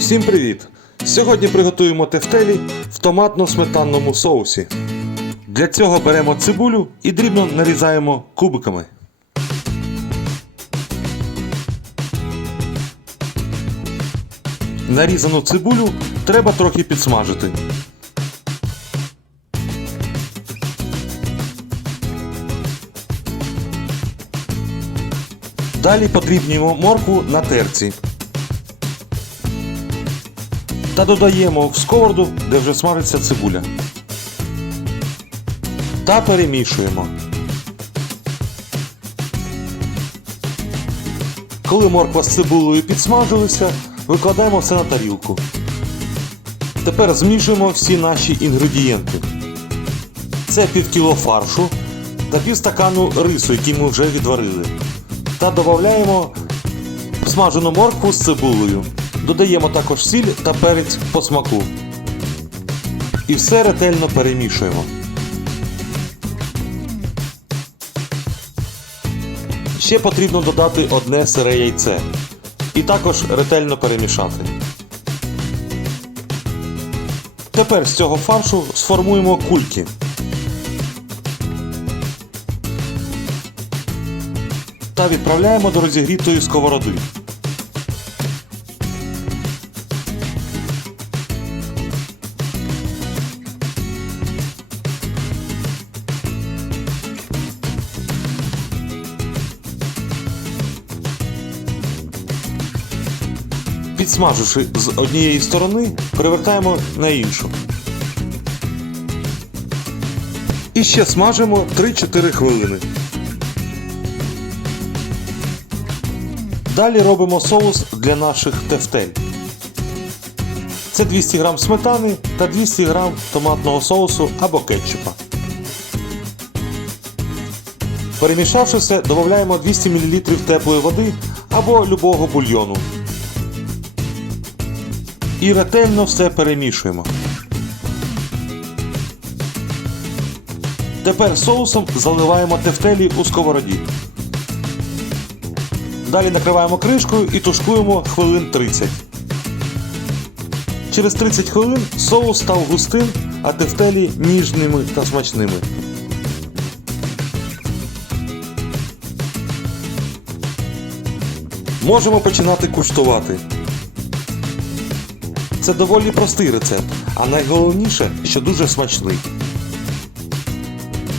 Всім привіт! Сьогодні приготуємо тефтелі в томатно-сметанному соусі. Для цього беремо цибулю і дрібно нарізаємо кубиками. Нарізану цибулю треба трохи підсмажити. Далі подрібнюємо моркву на терці. Та додаємо в сковороду, де вже смажиться цибуля. Та перемішуємо. Коли морква з цибулею підсмажилися, викладаємо все на тарілку. Тепер змішуємо всі наші інгредієнти. Це пів кіло фаршу та пів стакану рису, який ми вже відварили. Та додаємо смажену моркву з цибулею. Додаємо також сіль та перець по смаку. І все ретельно перемішуємо. Ще потрібно додати одне сире яйце. І також ретельно перемішати. Тепер з цього фаршу сформуємо кульки. Та відправляємо до розігрітої сковороди. Підсмаживши з однієї сторони, перевертаємо на іншу. І ще смажимо 3-4 хвилини. Далі робимо соус для наших тефтель. Це 200 г сметани та 200 г томатного соусу або кетчупа. Перемішавши все, додаємо 200 мл теплої води або любого бульйону. І ретельно все перемішуємо. Тепер соусом заливаємо тефтелі у сковороді. Далі накриваємо кришкою і тушкуємо хвилин 30. Через 30 хвилин соус став густим, а тефтелі ніжними та смачними. Можемо починати куштувати. Це доволі простий рецепт, а найголовніше, що дуже смачний.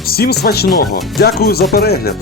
Всім смачного! Дякую за перегляд!